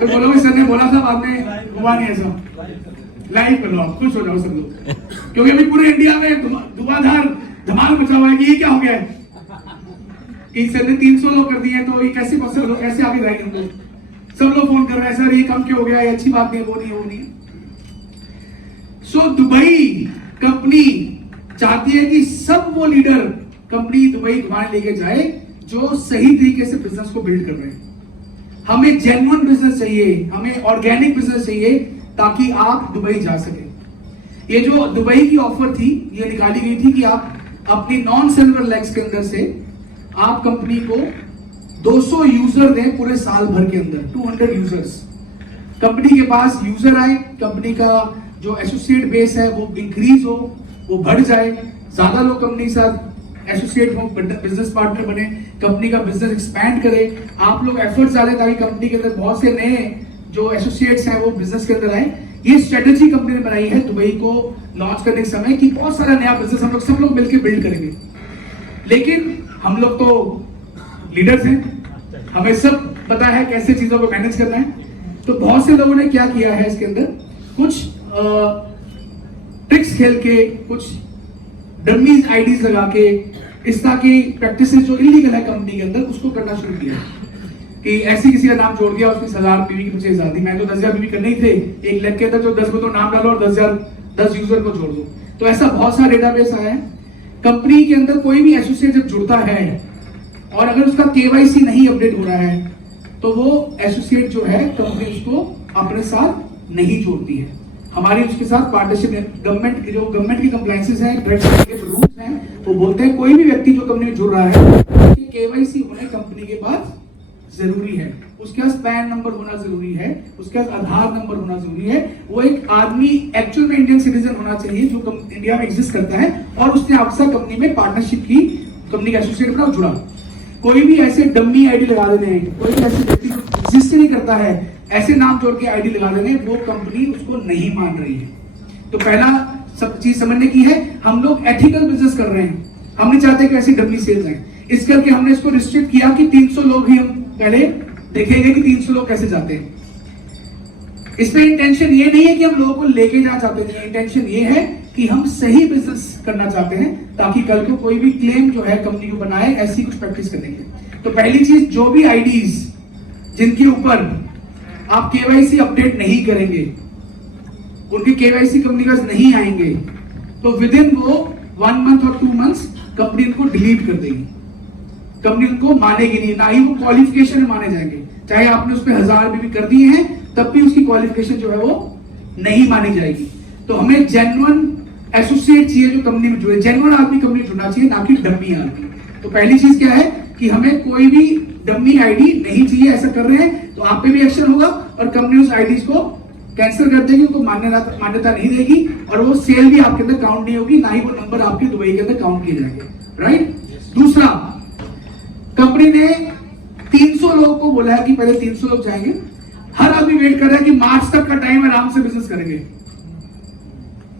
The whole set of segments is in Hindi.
तो बोलोगे सर ने बोला था, आपने हुआ नहीं ऐसा। लाइव कर लो, आप खुश हो जाओ सब लोग, क्योंकि अभी पूरे इंडिया में धुआंधार धमाल मचा हुआ है कि ये क्या हो गया है कि सर ने 300 लोग कर दिए, तो ये कैसे पॉसिबल हो, कैसे आगे जाएंगे हम लोग। सब लोग फोन कर रहे हैं, सर ये कम क्यों हो गया, ये अच्छी बात नहीं, वो नहीं, वो नहीं। सो दुबई कंपनी चाहती है कि सब वो लीडर कंपनी दुबई घुमाने लेके जाए जो सही तरीके से बिजनेस को बिल्ड कर रहे हैं। हमें जेन्युइन बिजनेस चाहिए, हमें ऑर्गेनिक बिजनेस चाहिए, ताकि आप दुबई जा सके। ये जो दुबई की ऑफर थी, ये निकाली गई थी कि आप अपनी नॉन सिल्वर लेग्स के अंदर से आप कंपनी को 200 यूजर दें पूरे साल भर के अंदर, 200 यूजर्स कंपनी के पास यूजर आए, कंपनी का जो एसोसिएट बेस है वो इंक्रीज हो, वो बढ़ जाए, ज्यादा लोग कंपनी के साथ एसोसिएट हो, बिजनेस पार्टनर बने, कंपनी का बिजनेस एक्सपैंड करे, आप लोग एफर्ट्स डालें ताकि कंपनी के अंदर बहुत से नए जो एसोसिएट्स हैं वो बिजनेस के अंदर आए। ये स्ट्रेटेजी कंपनी ने बनाई है दुबई को लॉन्च करने के समय कि बहुत सारा नया बिजनेस हम लोग सब लोग मिलकर बिल्ड करेंगे। लेकिन हम लोग तो लीडर्स हैं, हमें सब पता है कैसे चीजों को मैनेज करना है। तो बहुत से लोगों ने क्या किया है, इसके अंदर कुछ ट्रिक्स खेल के, कुछ डमीज आईडीज लगा के, इस तरह की प्रैक्टिसेस जो इलीगल है कंपनी के अंदर उसको करना शुरू किया कि ऐसी किसी का नाम जोड़ दिया, उसमें 1000 पीवी की मुझे आजादी, मैं तो 10,000 पीवी करने ही थे, एक लग के था जो 10 को तो नाम डालो और 10 यूजर को जोड़ दो। तो ऐसा बहुत सारा डेटाबेस आया है। कंपनी के अंदर कोई भी एसोसिएट जब जुड़ता है और अगर उसका केवाईसी नहीं अपडेट हो रहा है तो वो एसोसिएट जो है कंपनी उसको अपने साथ नहीं जोड़ती है। हमारी उसके साथ पार्टनरशिप, गवर्नमेंट की कंप्लायंसेस हैं, रूल्स हैं, वो बोलते हैं कोई भी व्यक्ति जो कंपनी में जुड़ रहा है केवाईसी होने कंपनी के पास जरूरी है, उसके पास पैन नंबर होना जरूरी है, उसके पास आधार नंबर होना जरूरी है, वो एक आदमी एक्चुअल में इंडियन सिटीजन होना चाहिए जो इंडिया में एग्जिस्ट करता है और उसने आपसे कंपनी में पार्टनरशिप की, कंपनी का एसोसिएट बना, जुड़ा। कोई भी ऐसे डम्मी आईडी लगा देने, कोई भी ऐसे व्यक्ति जो एग्जिस्ट नहीं करता है ऐसे नाम जोड़ के आईडी लगा देने, वो कंपनी उसको नहीं मान रही है। तो पहला सब चीज समझने की है, हम लोग एथिकल बिजनेस कर रहे हैं, हम नहीं चाहते कि ऐसी डम्मी सेल्स आए। इस करके हमने इसको रिस्ट्रिक्ट किया कि 300 लोग ही हम पहले देखेंगे कि 300 लोग कैसे जाते हैं। इसमें इंटेंशन ये नहीं है कि हम लोगों को लेके जाना चाहते हैं, इंटेंशन ये है कि हम सही बिजनेस करना चाहते हैं ताकि कल को कोई भी क्लेम जो है कंपनी को बनाए ऐसी कुछ प्रैक्टिस करने के। तो पहली चीज, जो भी आईडीज जिनके ऊपर आप केवाईसी अपडेट नहीं करेंगे, उनके केवाईसी कंपनी के पास नहीं आएंगे, तो विद इन वो 1 मंथ और 2 मंथ्स कंपनी उनको डिलीट कर देगी, कंपनी उनको मानेगी नहीं, ना ही वो क्वालिफिकेशन में माने जाएंगे। चाहे आपने उस पर 1000 भी कर दिए हैं तब भी उसकी क्वालिफिकेशन जो है वो नहीं मानी जाएगी। तो हमें जेन्युइन एसोसिएट चाहिए जो कंपनी में जुड़े, जेन्युइन आदमी कंपनी में जुड़ना चाहिए, ना कि डम्मी आदमी। तो पहली चीज क्या है कि हमें कोई भी डम्मी आईडी नहीं चाहिए। ऐसा कर रहे हैं तो आप पे भी एक्शन होगा और कंपनी उस आईडीज को कैंसिल कर देगी, उनको मान्यता नहीं देगी और वो सेल भी आपके अंदर काउंट नहीं होगी, ना ही वो नंबर आपके दुबई के अंदर काउंट किए जाएंगे। राइट। दूसरा, कंपनी ने 300 लोगों को बोला है कि पहले 300 लोग जाएंगे। हर आदमी वेट कर रहा है कि मार्च तक का टाइम आराम से बिजनेस करेंगे,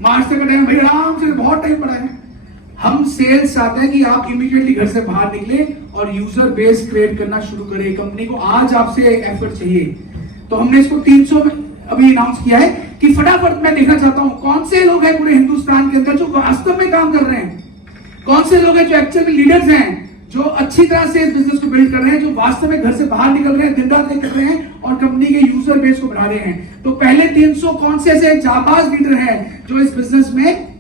मार्च तक का टाइम भाई आराम से, बहुत टाइम पड़ा है। हम सेल्स चाहते हैं कि आप इमीडिएटली घर से बाहर निकले और यूजर बेस क्रिएट करना शुरू करें। कंपनी को आज आपसे एफर्ट चाहिए, तो हमने इसको 300 में अभी अनाउंस किया है कि फटाफट मैं देखना चाहता हूं कौन से लोग हैं पूरे हिंदुस्तान के अंदर जो वास्तव में काम कर रहे हैं, कौन से लोग हैं जो एक्चुअली लीडर्स हैं, जो अच्छी तरह से इस बिजनेस को बिल्ड कर रहे हैं, जो वास्तव में घर से बाहर निकल रहे हैं, दिन रात कर रहे हैं और कंपनी के यूजर बेस को बढ़ा रहे हैं। तो पहले 300 कौन से ऐसे जाबाज लीडर हैं जो इस बिजनेस में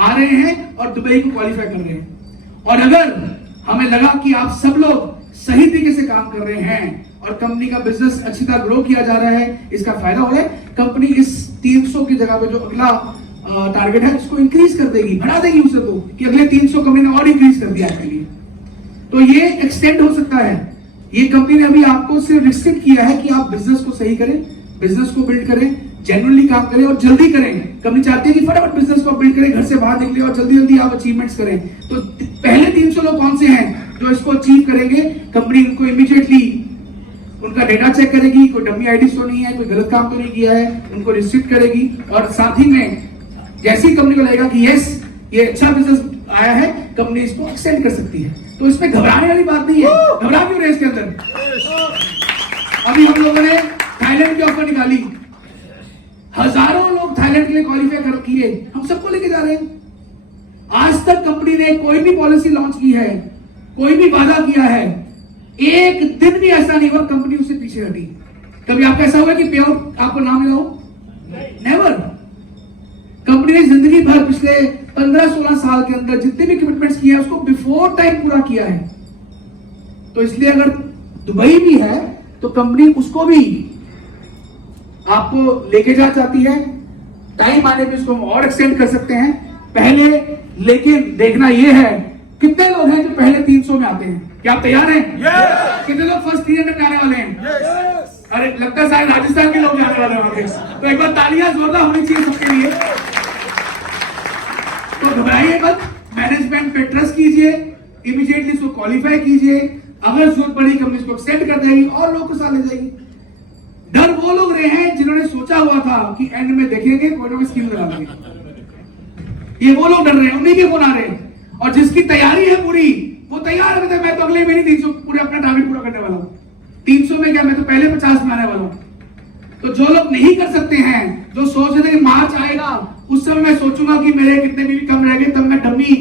आ रहे हैं और दुबई को क्वालिफाई कर रहे हैं। और अगर हमें लगा कि आप सब लोग सही तरीके से काम कर रहे हैं और कंपनी का बिजनेस अच्छी तरह ग्रो किया जा रहा है, इसका फायदा हो रहा है, कंपनी इस 300 की जगह पे जो अगला टारगेट है उसको इंक्रीज कर देगी, बढ़ा देगी उसको, तो कि अगले 300 कंपनी ने और इंक्रीज कर दिया है। तो ये एक्सटेंड हो सकता है। ये कंपनी ने अभी आपको सिर्फ रिस्ट्रिक्ट किया है कि आप बिजनेस को सही करें, बिजनेस को बिल्ड करें, जेन्युइनली काम करें और जल्दी करें। कंपनी चाहती है कि फटाफट बिजनेस को बिल्ड करें, घर से बाहर निकले और जल्दी जल्दी आप अचीवमेंट्स करें। तो पहले 300 लोग कौन से हैं जो इसको अचीव करेंगे, कंपनी उनको इमीडिएटली उनका डेटा चेक करेगी, कोई डमी आईडी तो नहीं है, कोई गलत काम तो नहीं किया है, उनको रिस्ट्रिक्ट करेगी। और साथ ही में जैसी कंपनी को लगेगा कि यस ये अच्छा बिजनेस आया है, कंपनी इसको एक्सटेंड कर सकती है। तो इसमें घबराने वाली बात नहीं है। घबरा क्यों रहे इसके अंदर? अभी हम लोगों ने थाईलैंड की ऑफर निकाली, हजारों लोग थाईलैंड के लिए क्वालिफाई कर किए, हम सबको लेके जा रहे हैं। आज तक कंपनी ने कोई भी पॉलिसी लॉन्च की है, कोई भी वादा किया है, एक दिन भी ऐसा नहीं हुआ कंपनी उससे पीछे हटी। कभी आपका ऐसा हुआ कि पे आउट आपको ना मिला हो? नेवर। कंपनी ने जिंदगी भर पिछले 15-16 साल के अंदर जितने भी कमिटमेंट्स किए हैं उसको बिफोर टाइम पूरा किया है। तो इसलिए अगर दुबई भी है तो कंपनी उसको भी आपको लेके जा चाहती है। टाइम आने पे इसको हम और एक्सटेंड कर सकते हैं पहले, लेकिन देखना यह है कितने लोग हैं जो पहले 300 में आते हैं। क्या आप तैयार हैं? yes! कितने लोग फर्स्ट 300 में आने वाले हैं? yes! अरे लगता है शायद राजस्थान के लोग जाने वाले होंगे, तो एक बार तालियां जोरदार होनी चाहिए सबके लिए। तो घबराइए मत, मैनेजमेंट पे ट्रस्ट कीजिए, इमीडिएटली इसको क्वालिफाई कीजिए। अगर जरूरत पड़ी कंपनी इसको एक्सटेंड कर देगी और लोग को साथ ले जाएगी। डर वो लोग रहे हैं जिन्होंने सोचा हुआ था कि एंड में देखेंगे कोई ना कोई स्कीम लगा देंगे। ये वो लोग डर रहे हैं, उन्हीं के फोन आ रहे हैं। और जिसकी तैयारी है पूरी, वो तैयार है, मैं तो अगले महीने 300 पूरे अपना टारगेट पूरा करने वाला हूँ। 300 में क्या, मैं तो पहले 50 में आने वाला हूँ। तो जो लोग नहीं कर सकते हैं, जो सोच रहे थे कि मार्च आएगा उस समय मैं सोचूंगा कि मेरे कितने भी कम रह गए, तब मैं डमी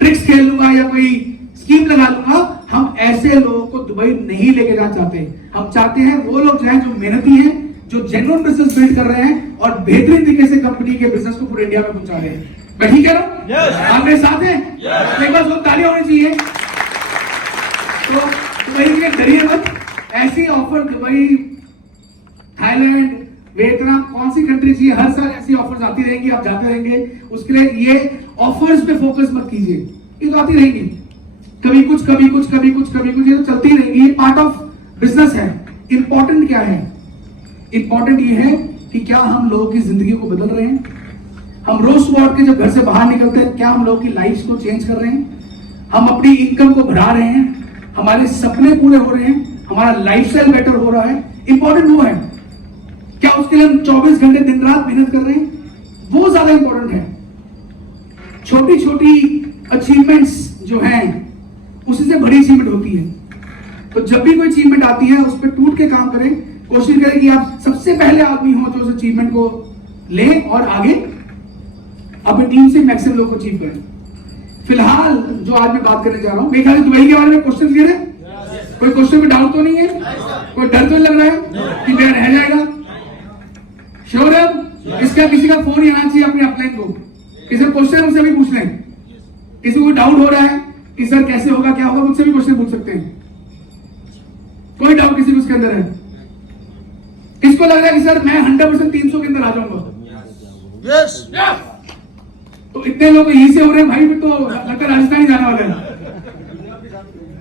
ट्रिक्स खेल लूंगा या कोई स्कीम लगा लूंगा। हम ऐसे लोगों को दुबई नहीं लेके जाना चाहते। हम चाहते हैं वो लोग जो हैं, जो मेहनती हैं, जो जेन्युइन बिजनेस बिल्ड कर रहे हैं और बेहतरीन तरीके से कंपनी के बिजनेस को पूरे इंडिया में पहुंचा रहे हैं। मैं ठीक कह रहा हूं? आप मेरे साथ हैं? एक बार जोर तालियां होनी चाहिए। तो दुबई के लिए डरिए मत, ऐसी ऑफर दुबई, थाईलैंड, वियतनाम, कौन सी कंट्री चाहिए, हर साल ऐसी ऑफर्स आती रहेंगी, आप जाते रहेंगे। उसके लिए ये ऑफर्स पे फोकस मत कीजिए, ये तो आती रहेंगी, कभी कुछ कभी कुछ कभी कुछ कभी कुछ, ये तो चलती रहेगी, ये पार्ट ऑफ बिजनेस है। इंपॉर्टेंट क्या है? इंपॉर्टेंट ये है कि क्या हम लोगों की जिंदगी को बदल रहे हैं। हम रोज सुबह उठ के जब घर से बाहर निकलते हैं, क्या हम लोगों की लाइफ को चेंज कर रहे हैं? हम अपनी इनकम को बढ़ा रहे हैं, हमारे सपने पूरे हो रहे हैं, हमारा लाइफस्टाइल बेटर हो रहा है। इंपॉर्टेंट वो है, क्या उसके लिए हम 24 घंटे दिन रात मेहनत कर रहे हैं? वो ज्यादा इंपॉर्टेंट है। छोटी छोटी अचीवमेंट्स जो हैं उसी से बड़ी अचीवमेंट होती है। तो जब भी कोई अचीवमेंट आती है उस पर टूट के काम करें, कोशिश करें कि आप सबसे पहले आदमी हो जो उस अचीवमेंट को लें और आगे अपनी टीम से मैक्सिमम लोग को अचीव करें। फिलहाल जो आज मैं बात करने जा रहा हूं, मेरे ख्याल से दुबई के बारे में क्वेश्चन क्लियर है? कोई क्वेश्चन में डाउट तो नहीं है? कोई डर तो नहीं लग रहा है कि मेरा रह जाएगा? श्योर है? इसका किसी का फोन आना चाहिए अपने अपलाइन को, किसी क्वेश्चन मुझसे भी पूछ लें। किसी को डाउट हो रहा है कि सर कैसे होगा, क्या होगा, मुझसे भी क्वेश्चन पूछ सकते हैं। कोई डाउट किसी को इसके अंदर है? किसको लग रहा है कि सर मैं 100% 300 के अंदर आ जाऊंगा? यस। तो इतने लोग यहीं से हो रहे हैं भाई, तो लगता है राजस्थान ही जाने वाले हैं।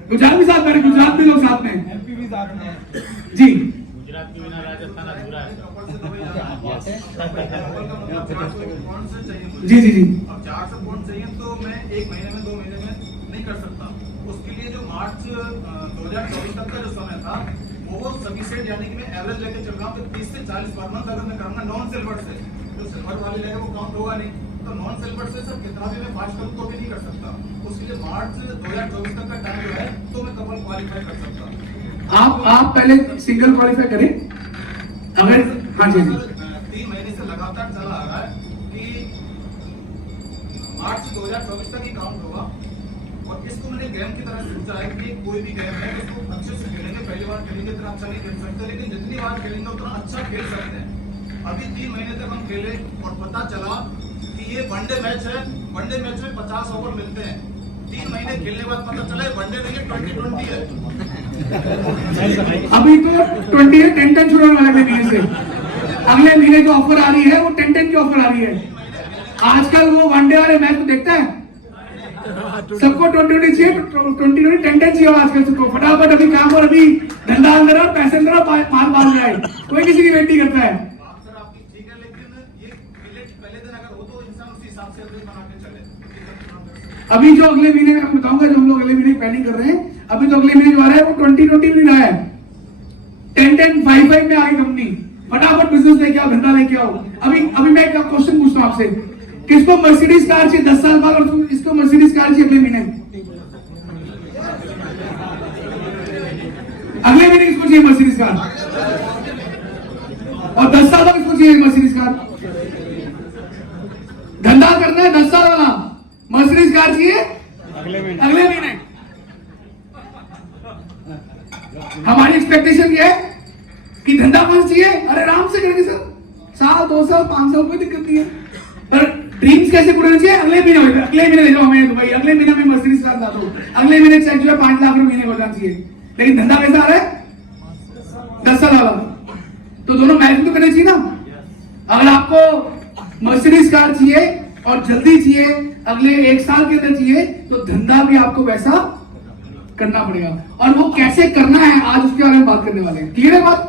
गुजरात भी साथ में, गुजरात भी लोग साथ में, एमपी भी साथ में जी। गुजरात के बिना राजस्थान अधूरा है। जी जी जी। अब 400 पॉइंट चाहिए तो मैं 1 महीने में 2 महीने में नहीं कर सकता। उसके लिए जो मार्च 2024 तक का जो समय था वो सभी सेट, यानी कि मैं एवरेज लेके चल रहा हूँ, तो 30 से 40 पर मंथ अगर मैं करूँगा नॉन सिल्वर से, जो सिल्वर वाले लेगा वो काउंट होगा नहीं, तो नॉन सिल्वर से सर कितना भी मैं फास्ट करूँ तो भी नहीं कर सकता। उसके लिए मार्च 2024 तक का टाइम जो है तो मैं कपल क्वालिफाई कर सकता। आप पहले सिंगल क्वालिफाई करें अगर, हाँ जी जी। 3 महीने से लगातार चला आ रहा है कि मार्च 2024 तक ही काउंट होगा। और इसको मैंने गेम की तरह सोचा है कि कोई भी गेम है इसको अच्छे से खेलेंगे, पहली बार खेलेंगे तो अच्छा नहीं खेल सकते, लेकिन जितनी बार खेलेंगे उतना अच्छा खेल सकते हैं। अभी 3 महीने तक हम खेले और पता चला कि ये वनडे मैच है, वनडे मैच में 50 ओवर मिलते हैं। 3 महीने खेलने के बाद पता चला वनडे नहीं है, 2020 है। अभी तो 20 है, 10-10 शुरू होने वाले महीने से। अगले महीने जो ऑफर आ रही है वो 10-10 की ऑफर आ रही है। आजकल वो वनडे वाले मैच को देखता है, सबको 2020 चाहिए, 2020 10-10 चाहिए आजकल सबको। फटाफट अभी काम और अभी धंधा अंदर और पैसे अंदर माल माल जाए, कोई किसी की वेट नहीं करता है। सर आपकी ठीक है, लेकिन ये पहले दिन अगर हो तो इंसान उसी हिसाब से बना के चले। अभी जो अगले महीने में बताऊंगा, जो हम लोग अगले महीने प्लानिंग कर रहे हैं, अभी तो अगले महीने जो आ रहा है वो 2020 में रहा है, 10-10 5-5 में आ गई कंपनी। फटाफट बिजनेस लेके आओ, धंधा लेके आओ। अभी मैं एक क्वेश्चन पूछता हूं आपसे, किसको मर्सिडीज कार चाहिए 10 साल बाद, और इसको मर्सिडीज कार चाहिए अगले महीने? अगले महीने किसको चाहिए मर्सिडीज कार? और 10 साल बाद किसको चाहिए मर्सिडीज कार? धंधा करना है 10 साल वाला, मर्सिडीज कार चाहिए अगले महीने। हमारी एक्सपेक्टेशन ये है कि धंधा कौन चाहिए, अरे आराम से करेंगे सर, साल 2 साल 5 साल कोई दिक्कत नहीं है, पर ड्रीम्स कैसे पूरे होने चाहिए? अगले महीने दे दो हमें दुबई, अगले महीने में मर्सिडीज कार ला दो, अगले महीने चेक जो है 5 लाख रुपए महीने हो जाना चाहिए। लेकिन धंधा कैसा आ रहा है 10 साल वाला, तो दोनों मैच तो करना चाहिए ना। अगर आपको मर्सिडीज कार चाहिए और जल्दी चाहिए, अगले 1 साल के अंदर चाहिए, तो धंधा भी आपको वैसा करना पड़ेगा। और वो कैसे करना है आज उसके बारे में बात करने वाले हैं। क्लियर है बात?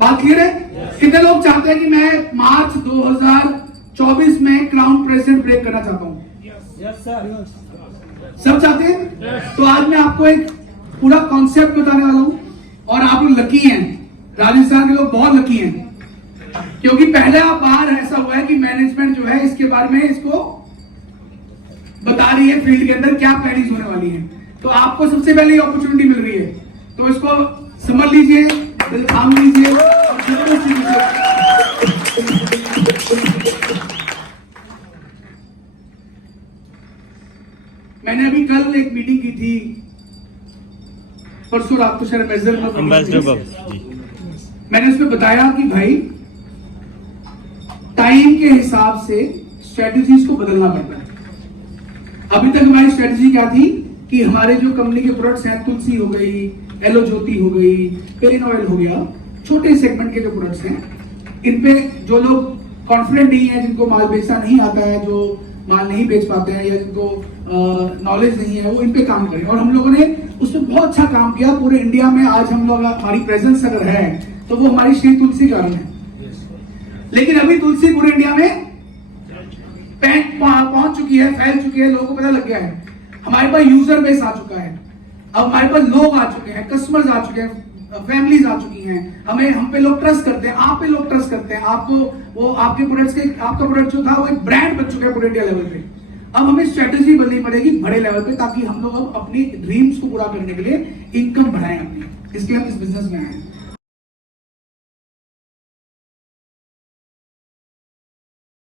बात क्लियर है? कितने लोग चाहते हैं कि मैं मार्च 2024 में क्राउन प्रेसिडेंट ब्रेक करना चाहता हूं? सब चाहते हैं? तो आज मैं आपको एक पूरा कॉन्सेप्ट बताने वाला हूं, और आप लोग लकी हैं, राजस्थान के लोग बहुत लकी हैं, क्योंकि पहले बार ऐसा हुआ है कि मैनेजमेंट जो है इसके बारे में इसको बता रही है फील्ड के अंदर क्या प्लानिंग होने वाली है। तो आपको सबसे पहले ये अपॉर्चुनिटी मिल रही है, तो इसको समझ लीजिए, दिल थाम लीजिए और जरूर से लीजिए। मैंने अभी कल एक मीटिंग की थी, परसों रात को शायद मैंने उसमें बताया कि भाई टाइम के हिसाब से स्ट्रेटजीज को बदलना पड़ता है। अभी तक हमारी स्ट्रेटजी क्या थी कि हमारे जो कंपनी के प्रोडक्ट्स हैं, तुलसी हो गई, एलो ज्योति हो गई, पेन ऑयल हो गया, छोटे सेगमेंट के जो प्रोडक्ट्स हैं, इन पे जो लोग कॉन्फिडेंट नहीं है, जिनको माल बेचना नहीं आता है, जो माल नहीं बेच पाते हैं, या जिनको नॉलेज नहीं है, वो इन पे काम करें। और हम लोगों ने उसमें बहुत अच्छा काम किया। पूरे इंडिया में आज हम लोग, हमारी प्रेजेंस अगर है तो वो हमारी श्री तुलसी कारण है। लेकिन अभी तुलसी पूरे इंडिया में पहुंच चुकी है, फैल चुकी है, लोगों को पता लग गया है। हमारे पास यूजर बेस आ चुका है, अब हमारे पास लोग आ चुके हैं, कस्टमर्स आ चुके हैं, फैमिलीज आ चुकी हैं, हम पे लोग ट्रस्ट करते हैं, आप पे लोग ट्रस्ट करते हैं, आपको वो आपके प्रोडक्ट्स के, आपका प्रोडक्ट जो था वो एक ब्रांड बन चुका है पूरे इंडिया लेवल पे। अब हमें स्ट्रेटेजी बननी पड़ेगी बड़े लेवल पे, ताकि हम लोग अब अपनी ड्रीम्स को पूरा करने के लिए इनकम बढ़ाएं अपनी, इसलिए हम इस बिजनेस में आए हैं।